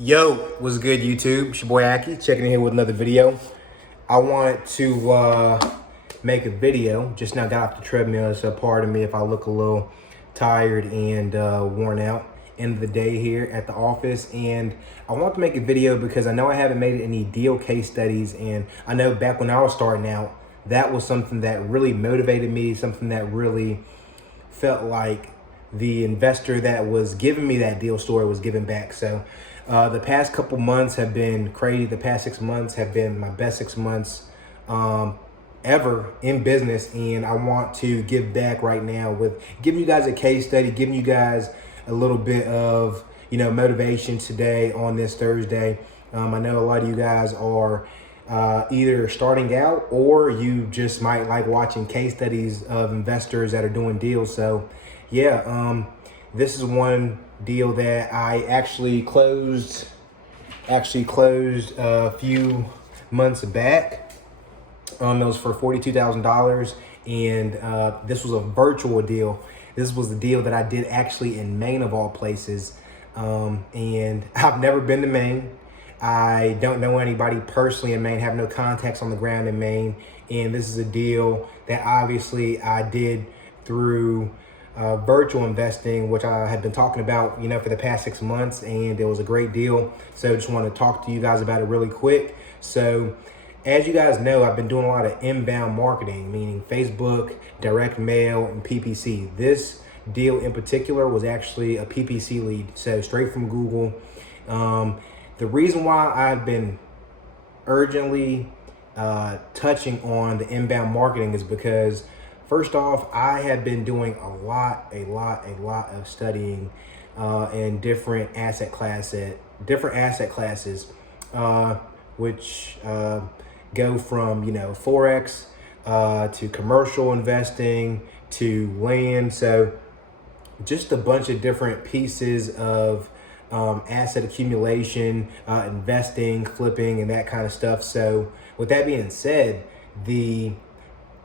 Yo, what's good, YouTube? It's your boy Akie, checking in here with another video. I want to make a video. Just now got off the treadmill, so pardon me if I look a little tired and worn out. End of the day here at the office, and I want to make a video because I know I haven't made any deal case studies, and I know back when I was starting out, that was something that really motivated me, something that really felt like the investor that was giving me that deal story was giving back. So the past couple months have been crazy. The past 6 months have been my best 6 months ever in business. And I want to give back right now with giving you guys a case study, giving you guys a little bit of, motivation today on this Thursday. I know a lot of you guys are either starting out or you just might like watching case studies of investors that are doing deals. So yeah, this is one deal that I actually closed a few months back. It was for $42,000, and this was a virtual deal. This was the deal that I did actually in Maine, of all places. And I've never been to Maine. I don't know anybody personally in Maine, have no contacts on the ground in Maine. And this is a deal that obviously I did through virtual investing, which I had been talking about, for the past 6 months, and it was a great deal. So just want to talk to you guys about it really quick. So as you guys know, I've been doing a lot of inbound marketing, meaning Facebook, direct mail, and PPC. This deal in particular was actually a PPC lead, so straight from Google. The reason why I've been urgently touching on the inbound marketing is because, first off, I have been doing a lot of studying in different asset classes, which go from forex to commercial investing to land. So just a bunch of different pieces of asset accumulation, investing, flipping, and that kind of stuff. So with that being said, the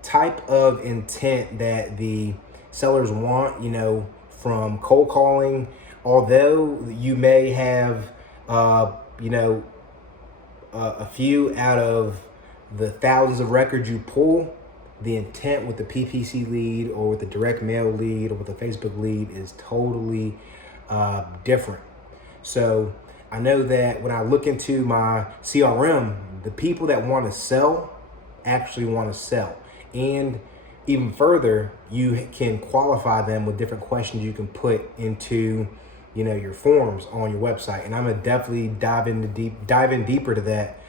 type of intent that the sellers want, from cold calling, although you may have, a few out of the thousands of records you pull, the intent with the PPC lead or with the direct mail lead or with the Facebook lead is totally different. So I know that when I look into my CRM, the people that want to sell actually want to sell. And even further, you can qualify them with different questions you can put into, your forms on your website. And I'm gonna definitely dive in deeper to that,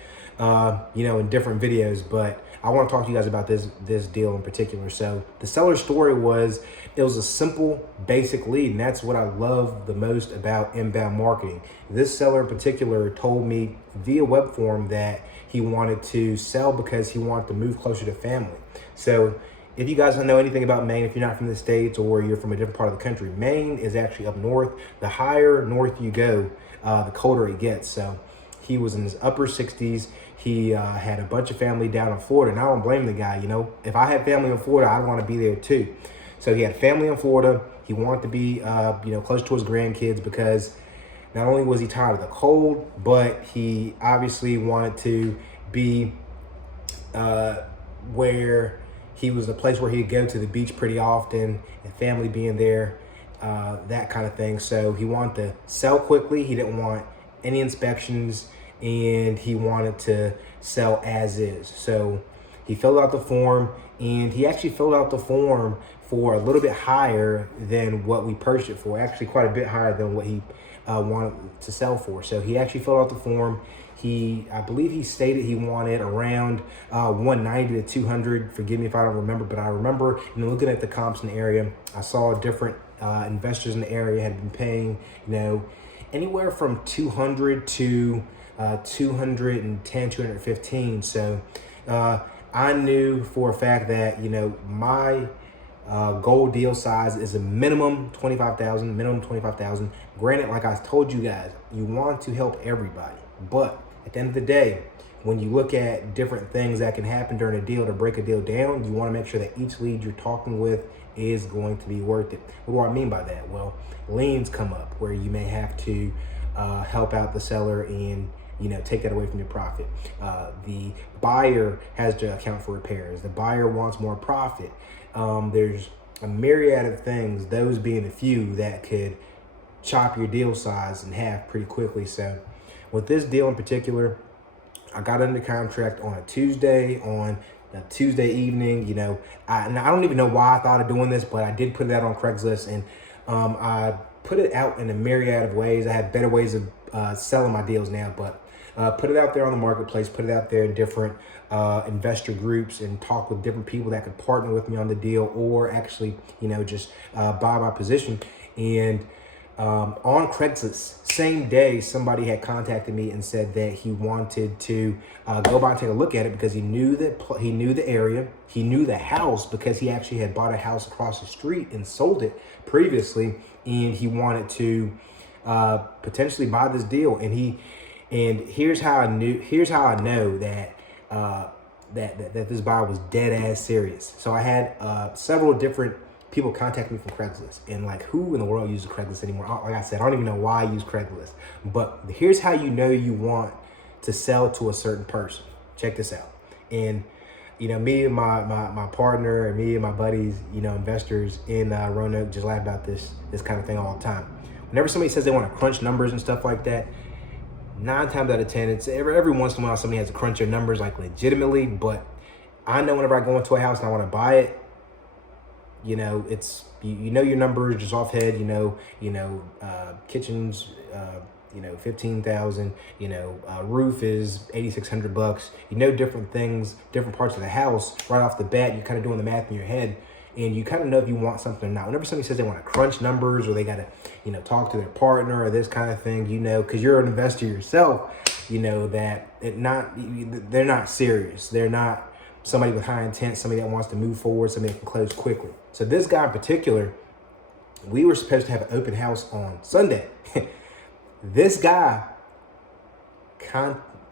in different videos. But I want to talk to you guys about this deal in particular. So the seller story was, it was a simple, basic lead, and that's what I love the most about inbound marketing. This seller in particular told me via web form that he wanted to sell because he wanted to move closer to family. So if you guys don't know anything about Maine, if you're not from the States or you're from a different part of the country, Maine is actually up north. The higher north you go, the colder it gets. So he was in his upper 60s. He had a bunch of family down in Florida, and I don't blame the guy. If I had family in Florida, I'd want to be there too. So he had family in Florida. He wanted to be, close to his grandkids because not only was he tired of the cold, but he obviously wanted to be where he was a place where he'd go to the beach pretty often, and family being there, that kind of thing. So he wanted to sell quickly. He didn't want any inspections, and he wanted to sell as is. So he filled out the form, and he actually filled out the form for a little bit higher than what we purchased it for, actually quite a bit higher than what he wanted to sell for. So he actually filled out the form. I believe he stated he wanted around 190 to 200. Forgive me if I don't remember, but I remember looking at the comps in the area, I saw different investors in the area had been paying, anywhere from 200 to 210, 215. So I knew for a fact that, my goal deal size is a minimum 25,000. Granted, like I told you guys, you want to help everybody, but at the end of the day, when you look at different things that can happen during a deal to break a deal down, you want to make sure that each lead you're talking with is going to be worth it. What do I mean by that? Well, liens come up where you may have to help out the seller and, you know, take that away from your profit. The buyer has to account for repairs. The buyer wants more profit. There's a myriad of things, those being a few, that could chop your deal size in half pretty quickly. So with this deal in particular, I got under contract on a Tuesday evening. You know, and I don't even know why I thought of doing this, but I did put it out on Craigslist, and I put it out in a myriad of ways. I have better ways of selling my deals now, but put it out there on the marketplace, put it out there in different investor groups, and talk with different people that could partner with me on the deal, or actually, you know, just buy my position. And on Craigslist, same day, somebody had contacted me and said that he wanted to go by and take a look at it because he knew the area, he knew the house because he actually had bought a house across the street and sold it previously, and he wanted to potentially buy this deal. And here's how I know that that this buyer was dead ass serious. So I had several different people contact me from Craigslist, and like, who in the world uses Craigslist anymore? Like I said, I don't even know why I use Craigslist, but here's how you know you want to sell to a certain person. Check this out. And, you know, me and my partner, and me and my buddies, you know, investors in Roanoke, just laugh about this kind of thing all the time. Whenever somebody says they want to crunch numbers and stuff like that, 9 times out of 10, it's every once in a while somebody has to crunch your numbers like legitimately. But I know whenever I go into a house and I want to buy it, you know, it's, you know, your numbers just off head, kitchens, 15,000, roof is $8,600. You know, different things, different parts of the house right off the bat. You're kind of doing the math in your head, and you kind of know if you want something or not. Whenever somebody says they want to crunch numbers, or they got to, talk to their partner or this kind of thing, you know, because you're an investor yourself, you know that they're not serious. They're not somebody with high intent, somebody that wants to move forward, somebody that can close quickly. So this guy in particular, we were supposed to have an open house on Sunday. This guy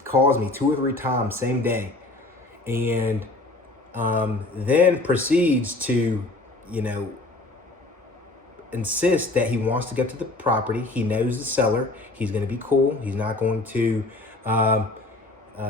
calls me 2 or 3 times same day, and then proceeds to, insist that he wants to get to the property. He knows the seller. He's going to be cool. He's not going to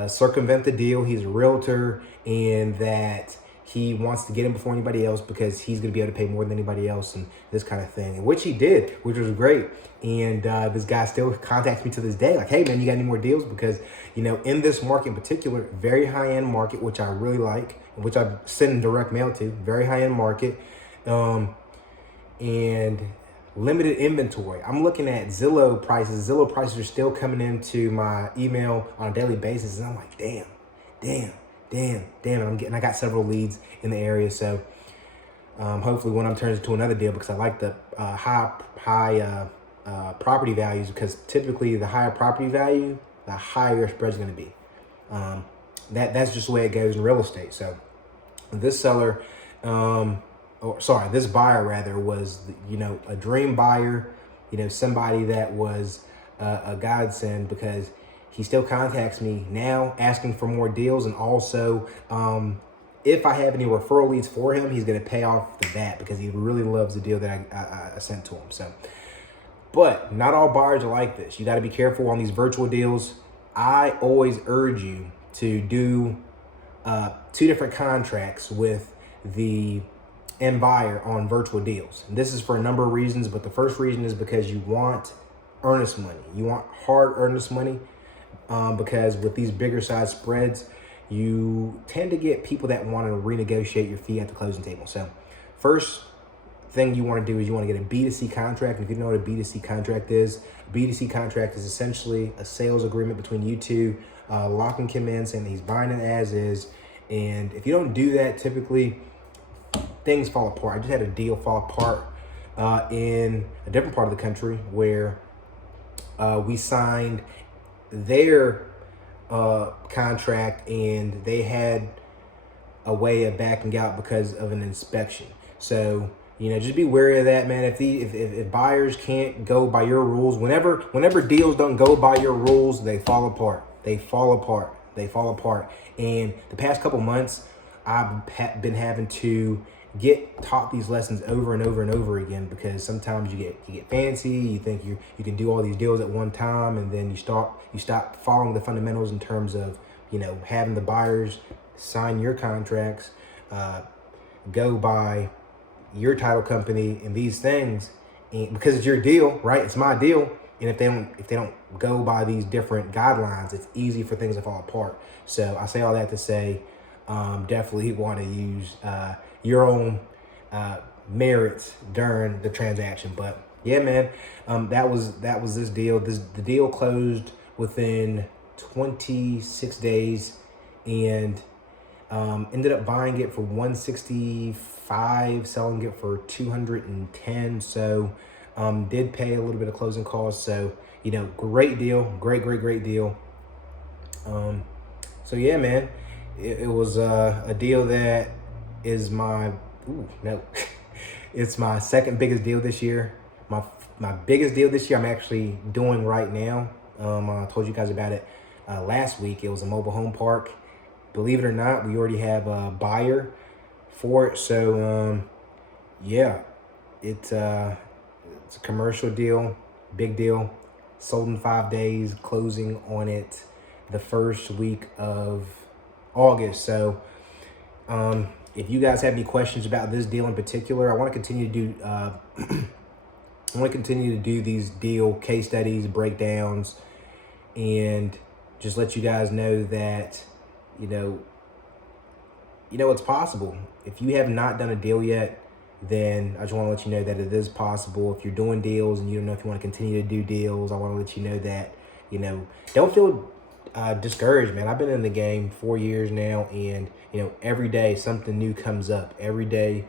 circumvent the deal. He's a realtor, and that he wants to get in before anybody else because he's going to be able to pay more than anybody else, and this kind of thing, and which he did, which was great. And this guy still contacts me to this day, like, hey man, you got any more deals? Because, in this market in particular, very high-end market, which I really like, which I send in direct mail to, very high-end market, and limited inventory. I'm looking at Zillow prices. Zillow prices are still coming into my email on a daily basis, and I'm like, damn. And I got several leads in the area, so hopefully one of them turns into another deal, because I like the high property values, because typically the higher property value, the higher your spread's going to be. That's just the way it goes in real estate. So this this buyer rather was, a dream buyer, somebody that was a godsend, because he still contacts me now asking for more deals. And also, if I have any referral leads for him, he's going to pay off the bat because he really loves the deal that I sent to him. So, but not all buyers are like this. You got to be careful on these virtual deals. I always urge you to do 2 different contracts with the end buyer on virtual deals. And this is for a number of reasons, but the first reason is because you want earnest money. You want hard earnest money, because with these bigger size spreads, you tend to get people that want to renegotiate your fee at the closing table. So first thing you want to do is you want to get a B2C contract. And if you know what a B2C contract is, a B2C contract is essentially a sales agreement between you two, locking him in, saying that he's buying it as is. And if you don't do that, typically things fall apart. I just had a deal fall apart in a different part of the country where we signed their contract, and they had a way of backing out because of an inspection. So, just be wary of that, man. If buyers can't go by your rules, whenever deals don't go by your rules, they fall apart. And the past couple months, I've been having to get taught these lessons over and over and over again, because sometimes you get fancy, you think you can do all these deals at one time, and then you stop following the fundamentals in terms of, you know, having the buyers sign your contracts, go by your title company and these things, and because it's your deal, right? It's my deal. And if they don't go by these different guidelines, it's easy for things to fall apart. So I say all that to say, definitely want to use your own merits during the transaction. But yeah, man, that was this deal. The deal closed within 26 days, and ended up buying it for 165, selling it for 210. So did pay a little bit of closing costs. So, you know, great deal, great deal. So yeah, man, it was a deal that is my, it's my second biggest deal this year. My biggest deal this year I'm actually doing right now. I told you guys about it last week. It was a mobile home park. Believe it or not, we already have a buyer for it. So yeah, it's a commercial deal, big deal. Sold in 5 days, closing on it the first week of August. So if you guys have any questions about this deal in particular, I want to continue to do these deal case studies, breakdowns, and just let you guys know that you know it's possible. If you have not done a deal yet, then I just want to let you know that it is possible. If you're doing deals and you don't know if you want to continue to do deals, I want to let you know that, you know, don't feel discouraged, man. I've been in the game 4 years now, and, you know, every day something new comes up. Every day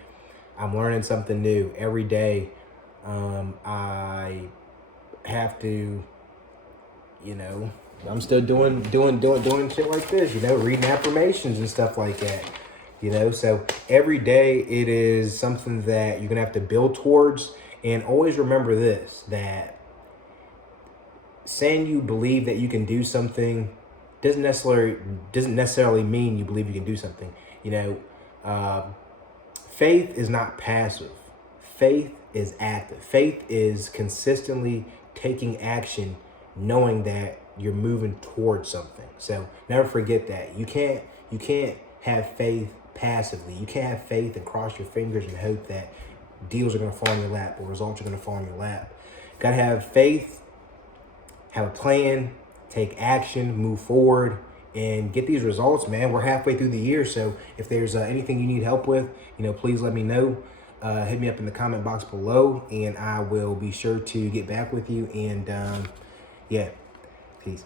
I'm learning something new. Every day I have to, you know, I'm still doing shit like this, you know, reading affirmations and stuff like that. You know, so every day it is something that you're gonna have to build towards. And always remember this, that saying you believe that you can do something doesn't necessarily mean you believe you can do something. You know, faith is not passive. Faith is active. Faith is consistently taking action, knowing that you're moving towards something. So never forget that. You can't have faith passively. You can't have faith and cross your fingers and hope that deals are going to fall in your lap or results are going to fall in your lap. Got to have faith, have a plan, take action, move forward, and get these results, man. We're halfway through the year, so if there's anything you need help with, you know, please let me know. Hit me up in the comment box below, and I will be sure to get back with you. And yeah, peace.